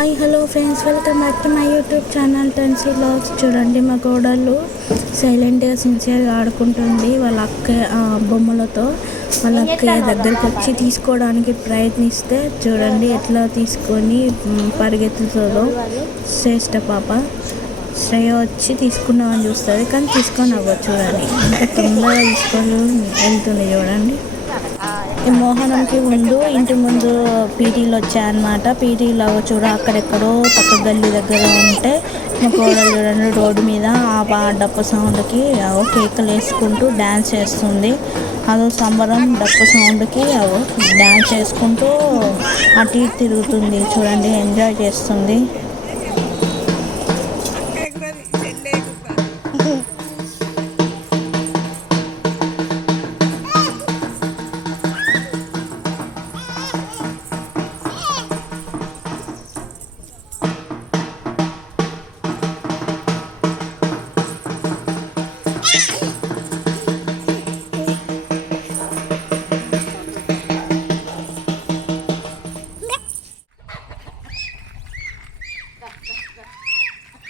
Hi hello friends, welcome back to my YouTube channel Tennessee vlogs. చూడండి, మా కోడళ్ళు సైలెంట్గా సిన్సియర్గా ఆడుకుంటుంది వాళ్ళ అక్క బొమ్మలతో. వాళ్ళ అక్క దగ్గరికి వచ్చి తీసుకోవడానికి ప్రయత్నిస్తే చూడండి ఎట్లా తీసుకొని పరిగెత్తుతుందో. శ్రేష్ఠ పాప శ్రేయ వచ్చి తీసుకున్నామని చూస్తుంది, కానీ తీసుకొని అవ్వదు. చూడండి ఎంత తొందరగా తీసుకొని వెళ్తుంది చూడండి. ఈ మోహనంకి ముందు ఇంటి ముందు పీటీలు వచ్చాయన్నమాట. పీటీలు చూడ అక్కడెక్కడో పక్క గల్లీ దగ్గర ఉంటే మా కోడలు చూడండి రోడ్డు మీద ఆ డప్పు సౌండ్కి కేకలు వేసుకుంటూ డ్యాన్స్ చేస్తుంది. అదో సంబరం, డప్పు సౌండ్కి డ్యాన్స్ చేసుకుంటూ అటు ఇటు తిరుగుతుంది. చూడండి ఎంజాయ్ చేస్తుంది.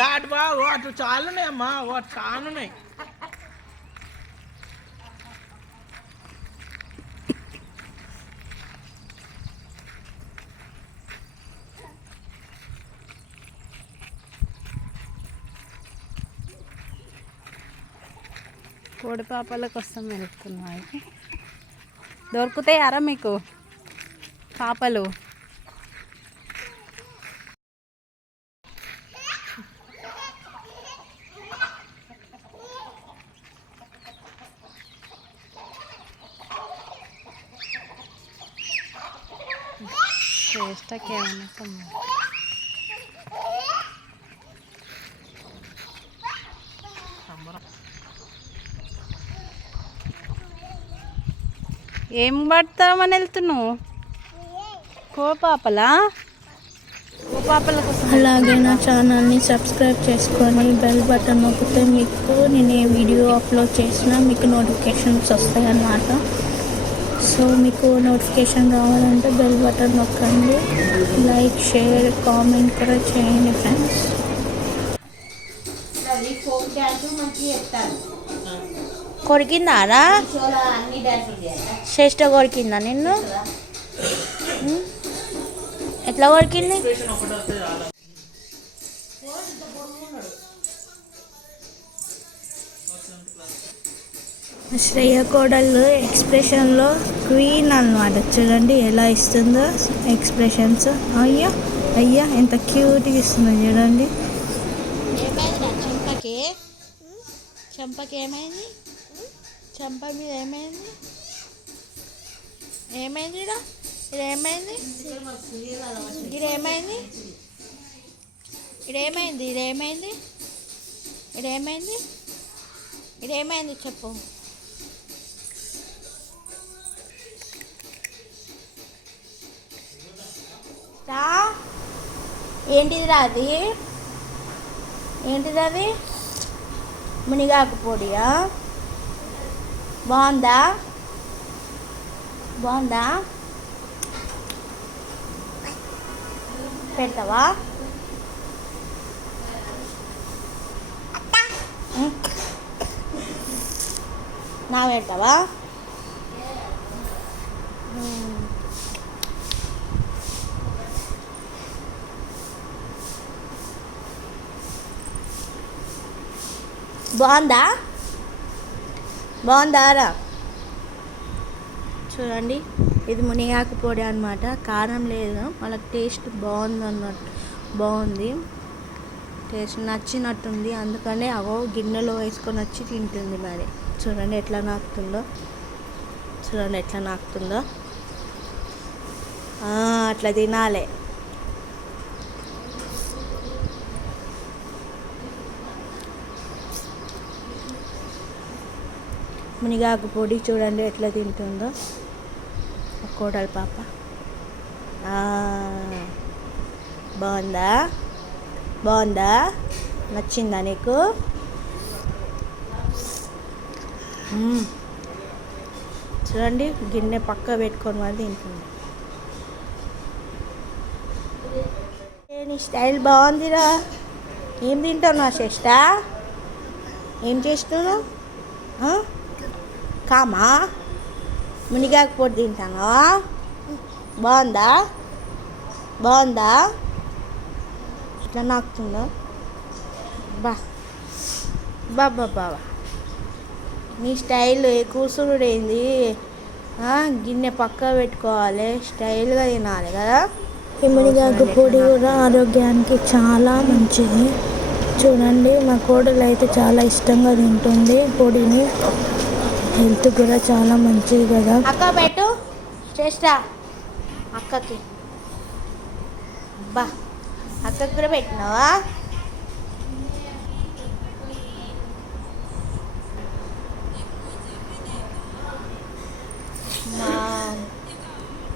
దాటి బా వాటి చాలున్నాయి అమ్మా, వాటి చాలున్నాయి. కోడి పాపల కోసం వెళ్తున్నాయి. దొరుకుతాయారా మీకు పాపలు? శ్రేష్టకి ఏమన్నా ఏం పడతామని వెళ్తున్నావు? కోపాపల కోసం. అలాగే నా ఛానల్ని సబ్స్క్రైబ్ చేసుకొని బెల్ బటన్ నొక్కితే మీకు నేను ఏ వీడియో అప్లోడ్ చేసినా మీకు నోటిఫికేషన్స్ వస్తాయి అన్నమాట. సో మీకు నోటిఫికేషన్ రావాలంటే బెల్ బటన్ నొక్కండి. లైక్, షేర్, కామెంట్ కూడా చేయండి ఫ్రెండ్స్. కొరికిందారా? శ్రేష్ఠ కొరికిందా నిన్ను? ఎట్లా కొరికింది? శ్రేయ కోడళ్ళు ఎక్స్ప్రెషన్లో క్వీన్ అన్నమాట. చూడండి ఎలా ఇస్తుందో ఎక్స్ప్రెషన్స్. అయ్యా అయ్యా ఎంత క్యూట్గా ఇస్తుందో చూడండి. చంపకి ఏమైంది? చంప మీద ఏమైంది? ఏమైంది? ఇదేమైంది? ఇదేమైంది? ఇదేమైంది? ఇదేమైంది? ఇదేమైంది? ఇదేమైంది చెప్పు. ఏంటిదిరా అది? ఏంటిది అది? మునిగాకు పొడియా? బాగుందా? బాగుందా? పెడతావా? నా పెడతావా? బాగుందా? బాగుందారా? చూడండి, ఇది మునిగాకు పొడి అనమాట. కారం లేదు, వాళ్ళకి టేస్ట్ బాగుంది అన్నట్టు. బాగుంది, టేస్ట్ నచ్చినట్టుంది. అందుకనే గిన్నెలో వేసుకొని వచ్చి తింటుంది. మరి చూడండి ఎట్లా నాకుతుందో. చూడండి ఎట్లా నాకుతుందో. అట్లా తినాలి. మునిగాకు పొడి చూడండి ఎట్లా తింటుందో కోడలి పాప. బాగుందా? బాగుందా? నచ్చిందా నీకు? చూడండి గిన్నె పక్క పెట్టుకొని మరి తింటుంది. నీ స్టైల్ బాగుందిరా. ఏం తింటున్నావు శ్రేష్ట? ఏం చేస్తున్నావు? కామా మునిగాకు పొడి తింటావా? బాగుందా? బాగుందా? ఇట్లా నాకుతుందా? బా బాబా బాబా నీ స్టైల్ కూర్చుడు ఏంది? గిన్నె పక్క పెట్టుకోవాలి, స్టైల్గా తినాలి కదా. ఈ మునిగాకు పొడి కూడా ఆరోగ్యానికి చాలా మంచిది. చూడండి మా కోడలు అయితే చాలా ఇష్టంగా తింటుంది పొడిని. హెల్త్ కూడా చాలా మంచిది కదా. అక్క పెట్టు శ్రేష్ట, అక్కకి. బా అక్కకి కూడా పెట్టినావా?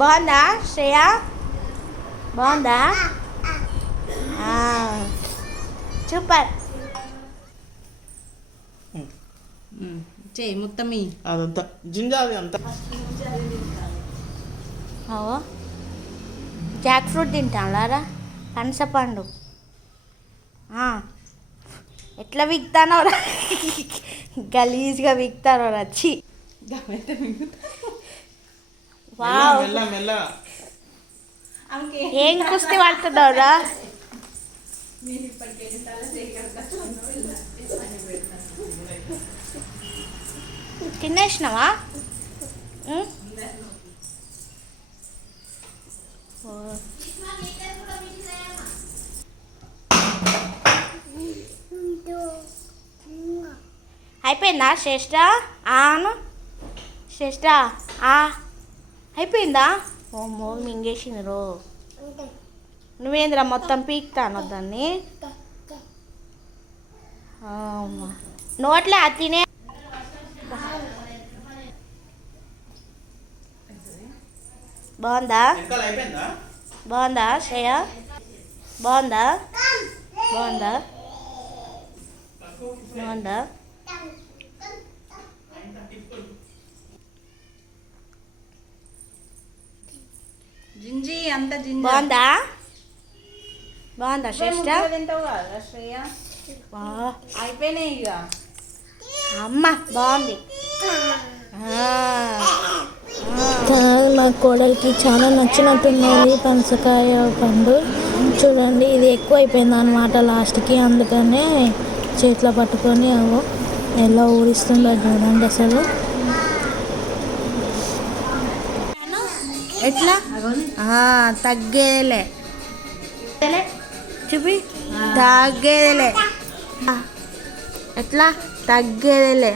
బాగుందా శ్రేయ? బాగుందా? సూపర్. చేయి మొత్తమి అదంతా జింజాది అంతా. జాక్ ఫ్రూట్ తింటారా? పనసపండు ఎట్లా విక్తానో గలీజ్గా విక్తారో వచ్చి. మెల్ల మెల్ల ఏం కుస్తీ పడుతున్నావురా? తినేసినావా? అయిపోయిందా శ్రేష్ట? ఆను శ్రేష్ట అయిపోయిందా? ఓమ్మో మింగేసినారు. నువ్వేంద్రా మొత్తం పీక్తాను దాన్ని. నోట్లే అది తినే. బాగుందా? బాగుందా శ్రేయ? బాగుందా? బాగుందా? బాగుందా? జింజి అంత జింజి బాగుందా? బాగుందా శ్రేష్ట? తింటావు కదా శ్రేయ? అయిపోయినాయి ఇక. అమ్మ బాగుంది. మా కోడలికి చాలా నచ్చినట్టున్నది పనసకాయ పండు. చూడండి ఇది ఎక్కువ అయిపోయింది అన్నమాట లాస్ట్కి, అందుకనే చేతిలో పట్టుకొని ఎలా ఊరిస్తుందో చూడండి అసలు. ఎట్లా తగ్గేదేలే చూపి, తగ్గేదేలే. ఎట్లా తగ్గేదేలే.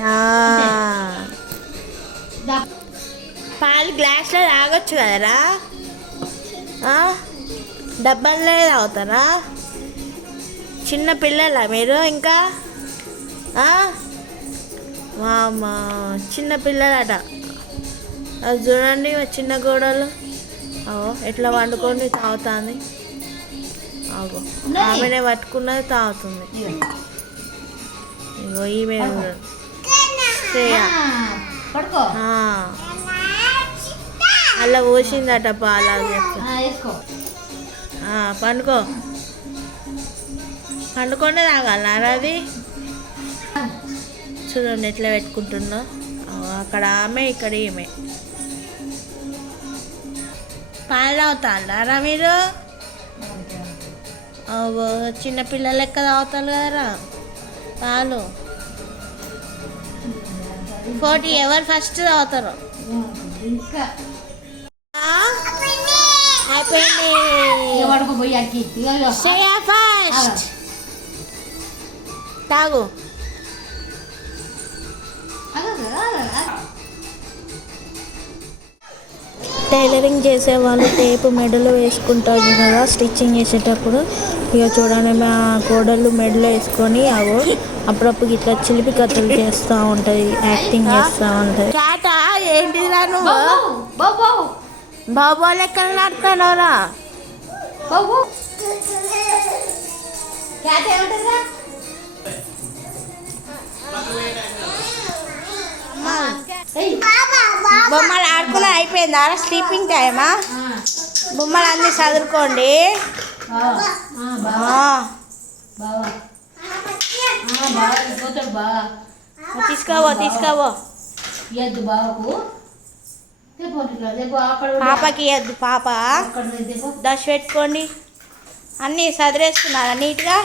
పాలు గ్లాస్లో తాగొచ్చు కదరా? డబ్బాలే తాగుతారా? చిన్న పిల్లలా మీరు ఇంకా? మా చిన్న పిల్లలట. అది చూడండి మా చిన్న గోడలు ఎట్లా వండుకొని తాగుతుంది. ఆమెనే పట్టుకున్నది తాగుతుంది. ఇగో ఈమె అలా పోసిందట పాలు. పండుకో, పండుకొండే తాగాలరా అది? చూడండి ఎట్లా పెట్టుకుంటుందో. అక్కడ ఆమె, ఇక్కడ ఈమె. పాలు తాగుతారా మీరు? చిన్నపిల్లలు లెక్క తాగుతారు కదరా పాలు. 40 ఎవరు ఫస్ట్ తాగుతారు? ఫస్ట్ తాగు. టైలరింగ్ చేసే వాళ్ళు టేపు మెడలో వేసుకుంటారు కదా స్టిచ్చింగ్ చేసేటప్పుడు. ఇక చూడండి మా కోడళ్ళు మెడలో వేసుకొని అప్పుడప్పుడు ఇట్లా చిలిపి కథలు చేస్తూ ఉంటుంది, యాక్టింగ్ చేస్తూ ఉంటుంది. ఏంటిదిరా నువ్వు? బాబు లెక్కలు నాడుతున్నావురా? బొమ్మలు ఆడుకుని అయిపోయిందా? స్లీపింగ్ టైమా? బొమ్మలు అన్నీ చదువుకోండి. తీసుకోవో ఇయ్యద్దు బాబు పాపకి ఇవ్వద్దు. పాప దశ పెట్టుకోండి. అన్నీ సదిరేస్తున్నారా నీట్గా?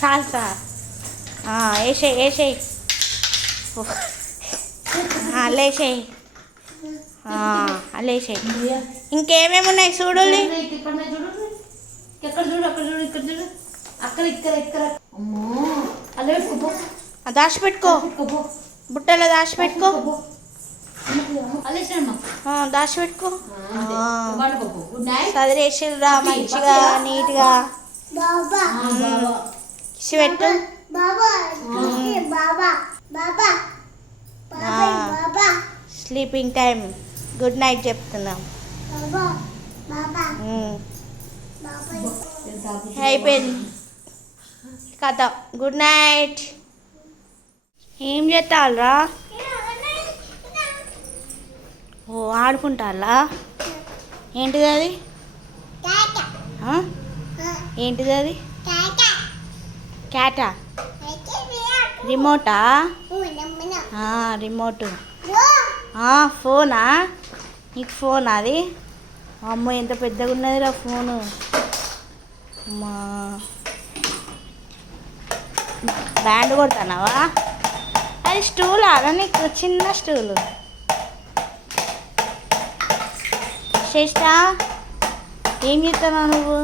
చాలు సార్. వేసేయి లేసేయి లేసేయి. ఇంకేమేమి ఉన్నాయి చూడు. ఎక్కడ చూడు అక్కడ చూడు ఇక్కడ చూడు అక్కడ ఇక్కడ అమ్మో అలా పెట్టుకో దాచిపెట్టుకో. బుట్టలో దాచిపెట్టుకో. దాచిపెట్టుకో. చదివేసిరా మంచిగా నీట్గా కిసి పెట్టు. Sleeping time. గుడ్ నైట్ చెప్తున్నాం. అయిపోయింది కథ. Good night. ఏం చేస్తారా? ఓ ఆడుకుంటారా? ఏంటిది అది? ఏంటిది అది? క్యాటా? రిమోటా? రిమోట్. ఫోనా? నీకు ఫోన్ అది? అమ్మో ఎంత పెద్దగా ఉన్నదిరా ఫోను. అమ్మా బ్యాండ్ కొడతానావా? అది స్టూల్ అలా నీకు చిన్న స్టూలు. శ్రేష్ట ఏం చేస్తున్నావు నువ్వు?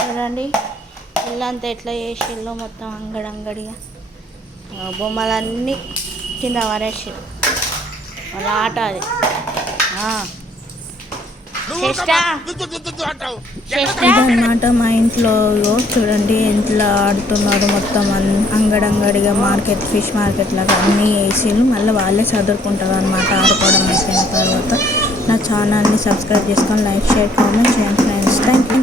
చూడండి ఇల్లంతా ఎట్లా చేసిళ్ళు. మొత్తం అంగడిగా బొమ్మలన్నీ కింద పడేసి వాళ్ళ ఆట అది. ఇదన్నమాట మా ఇంట్లో. చూడండి ఇంట్లో ఆడుతున్నారు. మొత్తం అంగడిగా మార్కెట్, ఫిష్ మార్కెట్ లాగా అన్నీ వేసిళ్ళు. మళ్ళీ వాళ్ళే చదువుకుంటారు అనమాట ఆడుకోవడం అయిపోయిన తర్వాత. నా ఛానల్ని సబ్స్క్రైబ్ చేసుకొని లైక్, షేర్, కామెంట్ చేయండి ఫ్రెండ్స్. Thank you.